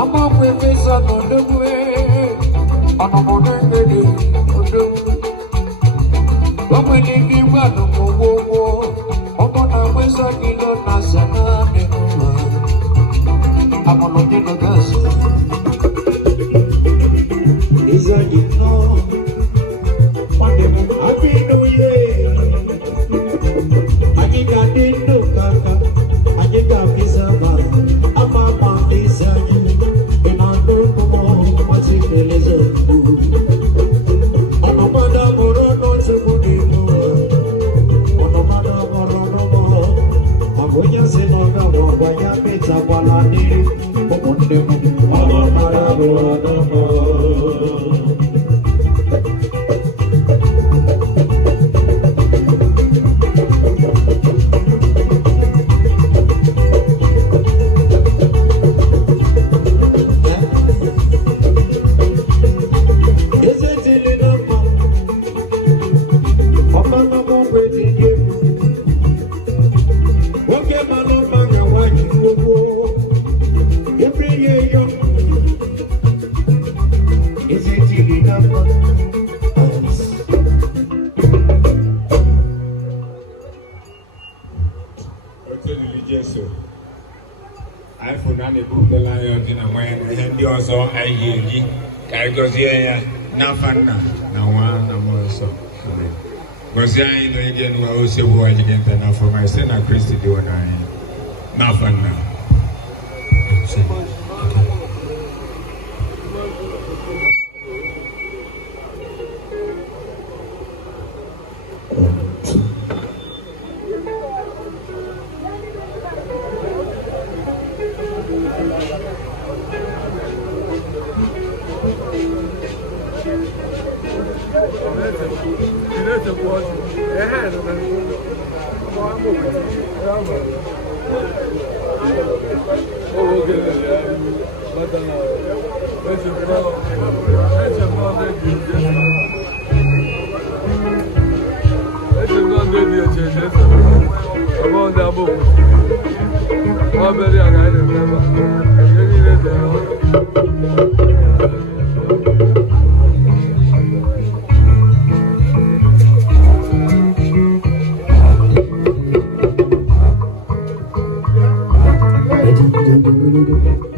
Amokwe Vincent Ogbuefi, Onomodengede Odewu. Wọ́n ní kí gbàdùn gbogbo ọmọ náà wé sọ́kì ló na sẹ́nà nínú rẹ̀. Amọ̀lọ́dé ló gẹ̀ẹ́sì. Ìzọ̀yì náà wọ́n dẹ̀ mú àbínú yé. Àyíká nínú kàkà, àyíká fi sábà, àmàmà ìzọ̀yì. Ìnáwó kọ́mọ wọ́n ti fẹ́lẹ́ zọ̀yì. Ọ̀nàmọ́dá bọ̀rọ̀ náà ti kú nínú rẹ̀. Ọ̀nàmọ́dá bọ̀rọ̀ náà bọ̀rọ̀. Àbóyá sínú ọ̀gá wọn àgbáyá mẹ́ta wàlá ní ọmọdé mú. Ọ̀nàmọ́dá bọ̀rọ̀ náà bọ̀rọ̀. iPhone and a book the lion in a way and the also I hear ye. Cargozia, Nafana, Nawan, Namoso. Gozia in the Indian were also watching it for my son and Christy doing Nafana. Thank you.